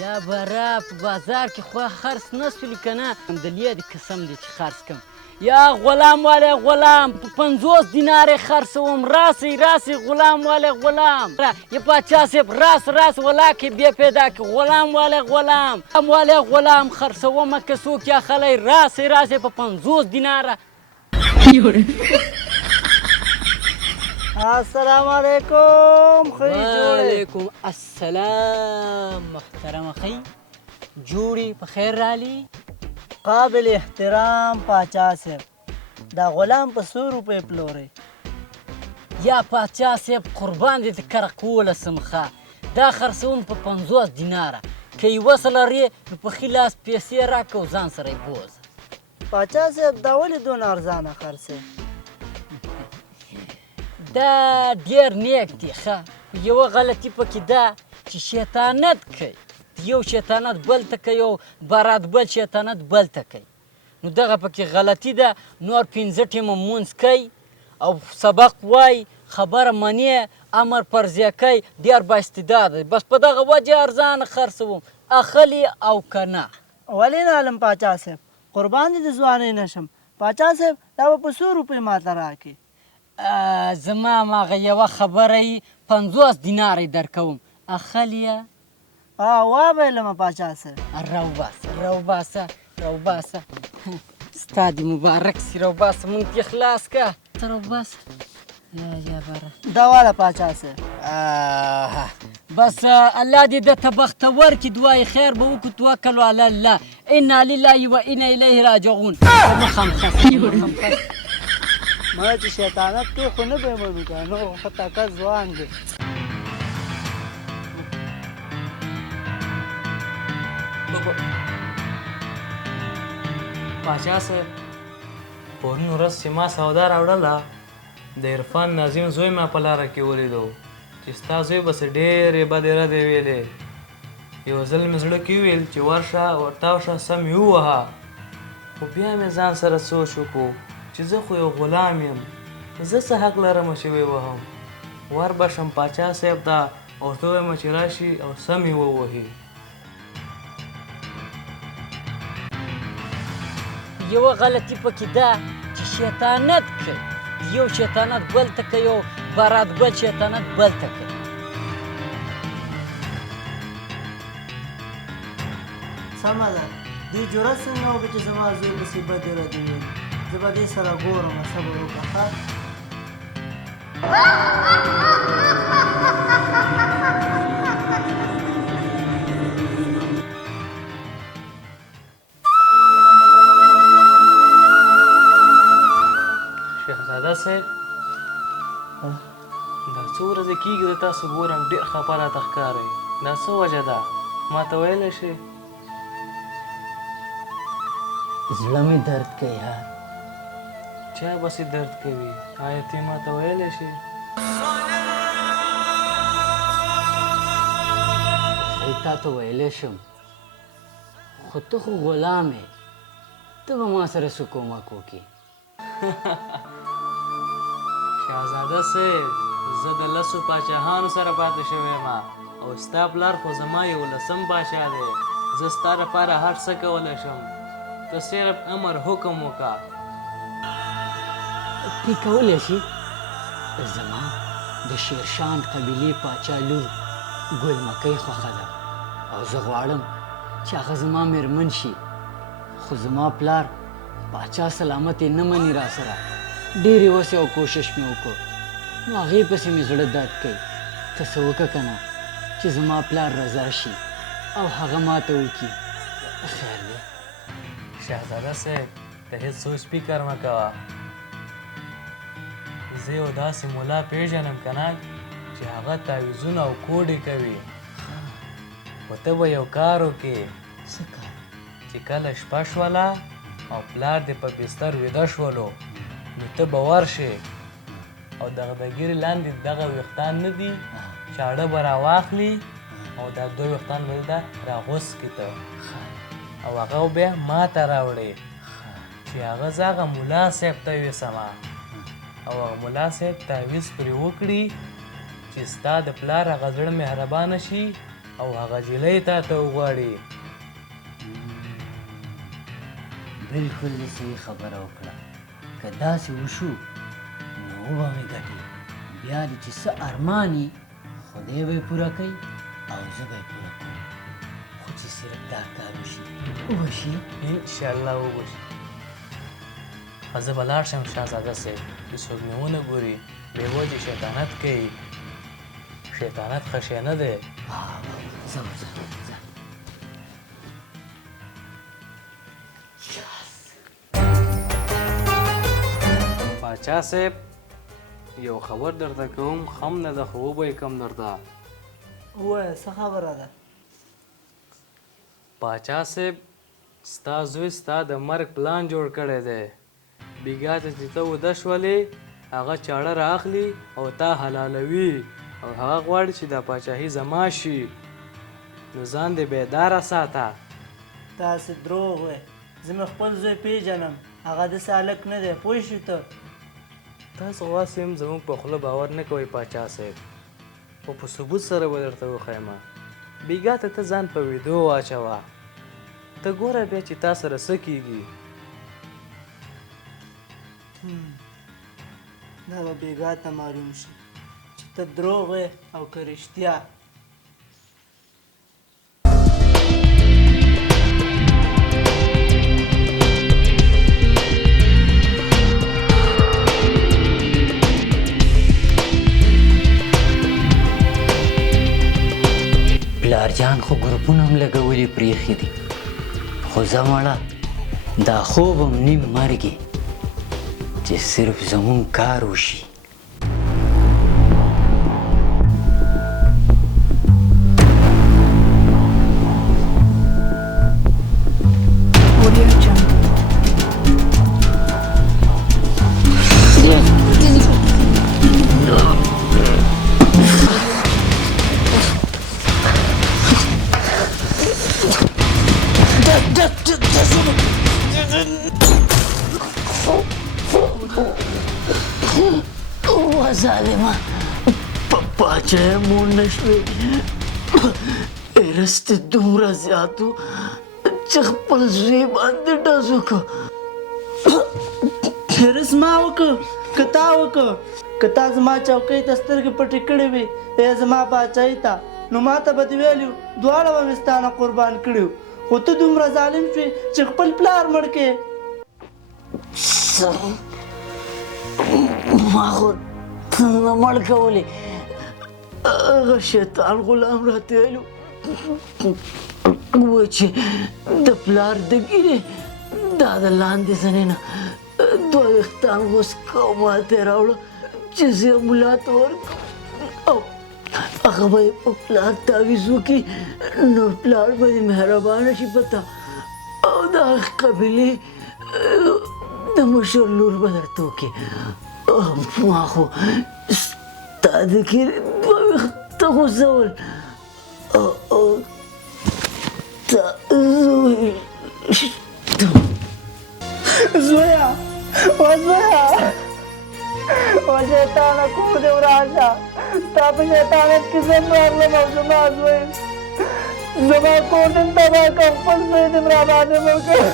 یا باره په بازار کې خو خرڅ نه سولي که نه همدلې دې قسم دی چې خرڅ کړم یا غلام والی غلام په 50 دینارې خرڅوم راسئ غلام والی غلام یا پاچا صاحب راس ولاکې بیا پیدا کړي غلام والی غلام خرڅومه که څوک یا خلی راسئ په 50 دیناره السلام علیکم وعلیکم السلام محترم خی جوړې په خیر رالی قابل احترام پاچا صاحب دا غلام په 100 روپۍ پلوري یا پاچا صاحب قربان دې ته کره کوله سمخه دا خرڅوم په 50 دیناره که یې وس لرې نو په ښي لاس پیسې راکړه او ځان سره یې بوځه پاچا صاحب دا ولې دونه ارزانه خرڅې دا ډېر نیک دی ښه یوه غلطي پکې ده چې شیطانت کوي یو شیطانت بل ته کوي او برات بل شیطانت بل ته کوي نو دغه پکې غلطي ده نور 15 ټیمه مونځ کوي او سبق وای خبره منې امر پرځای کوي ډېر بااستعداده دی بس په دغه وجه ارزانه خرڅوم اخلي او که نه ولې نه علم پاچا صاحب قربان دې د ځوانۍ نشم پاچا صاحب دا به په 100 روپۍ ماته راکړي زما هماغه یوه خبره یې 50 دیناره درکوم اخلي وابیلمه پاچا صاحب راوباسه ستا دې مبارک سي راوباسه مونږ دې خلاص که راوباسه یا بره دا واله پاچا صاحب بس الله دې درته بختور کړي دعای خیر به وکړو توکل علی الله انا لله و انا الیه راجعون ما چې شیطانت تو خو نه به منو که نو خو طاقت ځوان دی پاچا صاحب پرون ورځ چې ما سودا راوړله د عرفان ناظم زوی ما په لاره کې ولیدو چې ستا زوی بس ډېرې بدې ردې ویلې یو ځل مې زړه کې وویل چې ورشه ورتاو شه سم یې ووهه خو بیا مې ځان سره سوچ وکړو چې زه خو یو غلام یم زه څه حق لرم چې ویې وهم ور به شم پاچا صاحب ته او ورته ووایم چې راشي او سم یې ووهي یوه غلطي پکې ده چې شیطانت کوي یو شیطانت بل ته کوي او برات بل شیطانت بل ته کوي سمه ده دې جرأت څنګه وکړه چې زما زوی پسې بدې ردې ویل زه به دې سره ګورم صبر وکړه ښه شهزاده صاحب دا څو ورځې کېږي د تاسو ګورم ډېر خفه راته ښکارئ دا څه وجه ده ما ته ویلی شئ زړه مې درد کوي یار چا بسې درد کوي آیا ته ما ته ویلی شئ صحیح تا ته ویلی شم خو ته خو غلام یې ته به ما سره څه کومک وکړي شهزاده صاحب زه د 10 پاچاهانو سره پاتې شوی یم او ستا پلار خو زما 11 پاچا دی زه ستا لپاره هر څه کولی شم ته صرف امر حکم وکړه تی کولی شي زما د شیرشان قبیلې پاچا لور ګلمکۍ خوښه ده او زه غواړم چې هغه زما میرمن شي خو زما پلار پاچا سلامت یې نه مني را سره ډېرې وسې او کوشش مې وکړو نو هغې پسې مې زړه درد کوي ته څه وکړه که نه چې زما پلار رضا شي او هغه ماته وکړي خیر دی شهزاده صاحب ته هېڅ سوچ فکر مه کوه زه یو داسې ملا پېژنم که نه چې هغه تعویضونه او کوډې کوي خو ته به یو کار وکړې څه کار چې کله شپه شوله او پلار دې په بستر ویده شولو نو ته به ورشې او دغه د ګیرې لاندې دغه ویښتان نه دي چاړه به راواخلي او دا 2 ویښتان به دې راغوڅ کړي ته او هغه بیا ما ته راوړې چې هغه زه هغه ملا صاحب ته یوسمه او هغه ملا صاحب تعویض پرې وکړي چې ستا د پلار هغه زړه مهربانه شي او هغه جیلۍ تا ته وغواړي. بالکل دې صحیح خبره وکړه. که داسې وشو نو وبه مې ګټې. بیا دې چې څه ارمان وي خدای به یې پوره کوي او زه به یې پوره کوم. خو چې صرف دا کار وشي وشي. انشاءالله وبشي. زه به لاړ شم شهزاده صاحب چې څوک مې ونه ګوري بې وجې شیطانت کوي. شیطانت ښه شی نه دی. ځه ځه ځه. باچا صاحب یو خبر درته کوم، خم نه ده خو وبه یې کم درته. ووایه څه خبره ده؟ باچا صاحب ستا زوی ستا د مرګ پلان جوړ کړی دی. بیګا ته چې ته وده شولې هغه چاړه رااخلي او تا حلالوي او هغه غواړي چې دا پاچاهي زما شي. نو ځان دې بیداره ساته. تاسې دروغ وایي. زه مې خپل زوی پیژنم. هغه داسې هلک نه دی. پوه شوې ته؟ تاسو غواړئ هم زموږ په خوله باور نه کوئ پاچا صاحب، خو په ثبوت سره به درته وښیم. بیګا ته ته ځان په ویدو واچوه. ته ګوره بیا چې تا سره څه کېږي. دا به بېګا ته معلوم شي چې ته دروغ وایې او که رښتیا. پلارجان خو ګروپونه هم لګولي پرېښي دي، خو زه مړه دا خوب هم نیم مرګې چې صرف زمونږ کار وشي. ظالمه پاچا مون نشوې. ارست دومره زیات و چې خپل زوی باندې ډز وکړه. هرس ما وکړه که تا وکړه؟ که تا زما چوکۍ ته سترګې پټې کړې وې ای زما پاچاهۍ ته نو ما ته به دې ویلي وو دواړه به مې ستا نه قربان کړي وو. خو ته دومره ظالم شوې چې خپل پلار مړ کړې. ما خو نه مړ کولی. هغه شیطان غلام راته ویلي و چې د پلار د ګیرې دا د لاندې زنې نه دوه ویښتان غوڅ کړه او ما ته یې راوړه چې زه یې ملا ته ورکړم او هغه به یې په پلار تعویض وکړي نو پلار به یې مهربانه شي په تا او د هغې قبیلې د مشر لور به درته وکړي. ما خو ستا د ګیرې دوه ویښته غوڅول او تا زوی زویه وزویه و شیطانه کور دې وراشه. ستا په شیطانت کې زه راغلم او زما زوی زما کور دې تباه کړ. خپل زوی دې م راباندې مړ کړ.